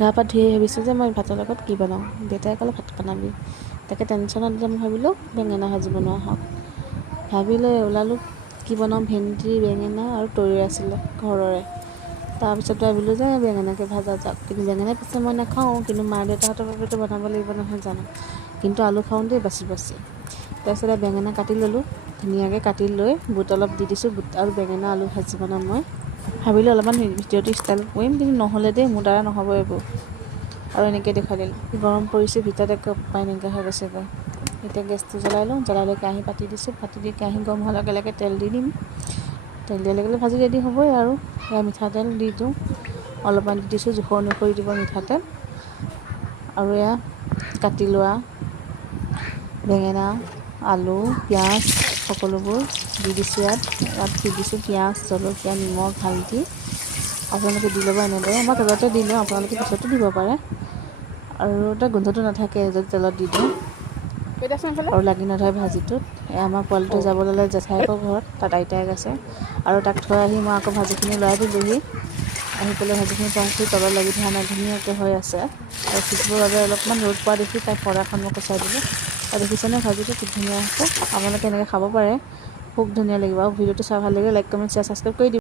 গা পা ধুই ভাবিছোঁ যে মই ভাতৰ লগত কি বনাওঁ। দেউতাই ক'লে ভাত বনাবি। তাকে টেনশ্যনত যে মই ভাবিলোঁ বেঙেনা ভাজি বনোৱা হওক। ভাবি লৈ ওলালোঁ কি বনাওঁ, ভেন্দি, বেঙেনা আৰু তৰৈ আছিলে ঘৰৰে। তাৰপিছত ভাবিলোঁ যে বেঙেনাকে ভাজা যাওক, কিন্তু বেঙেনা পিছে মই নাখাওঁ, কিন্তু মা দেউতাহঁতৰ বাবেতো বনাব লাগিব নহয় জানো। কিন্তু আলু খাওঁ দেই বাচি বাচি। তাৰপিছতে বেঙেনা কাটি ল'লোঁ, ধুনীয়াকৈ কাটি লৈ বুট অলপ দি দিছোঁ। বুট আৰু বেঙেনা আলু ভাজি বনাম মই। ভাবিলোঁ অলপমান ভিডিঅ'টো ষ্টাইল কৰিম, কিন্তু নহ'লে দেই, মোৰ দ্বাৰা নহ'ব এইবোৰ। আৰু এনেকৈ দেখুৱাই দিলোঁ। গৰম পৰিছে, ভিতৰত একো উপায় নাইকিয়া হৈ গৈছেগৈ। এতিয়া গেছটো জ্বলাই লওঁ, জ্বলাই লৈ কেৰাহী পাতি দিছোঁ। পাতি দি কেৰাহী গৰম হোৱাৰ লগে লগে তেল দি দিম। তেল দিয়াৰ লগে লগে ভাজি ৰেডি হ'বই আৰু। এয়া মিঠাতেল দি দিওঁ, অলপমান দি দিছোঁ, জোখৰ অনুসৰি দিব মিঠাতেল। আৰু এয়া কাটি লোৱা বেঙেনা, আলু, পিঁয়াজ সকলোবোৰ দি দিছোঁ ইয়াত দি দিছোঁ পিঁয়াজ, জলকীয়া, নিমখ, হালধি। আপোনালোকে দি ল'ব এনেদৰে। মই তেলতে দি লওঁ, আপোনালোকে পিছতো দিব পাৰে। আৰু তাৰ গোন্ধটো নাথাকে যদি তেলত দি দিওঁ, আৰু লাগি নধৰে ভাজিটোত। আমাৰ পোৱালিটো যাব ল'লে জেঠাইকৰ ঘৰত, তাত আইতাই আছে। আৰু তাক থৈ আহি মই আকৌ ভাজিখিনি লৰাই দিলোঁহি। আহি পেলাই ভাজিখিনি চাইছোঁ তলত লাগি ধৰা নাই, ধুনীয়াকৈ হৈ আছে। আৰু সিজিবৰ বাবে অলপমান ৰ'দ পোৱা দেখি তাই পৰ্দাখন মই গুচাই দিলোঁ। আৰু দেখিছেনে ভাজিটো কি ধুনীয়া হৈছে। আপোনালোকে এনেকৈ খাব পাৰে, খুব ধুনীয়া লাগিব। আৰু ভিডিঅ'টো চাই ভাল লাগিলে লাইক, কমেণ্ট, শ্বেয়াৰ, ছাবস্ক্ৰাইব কৰি দিব।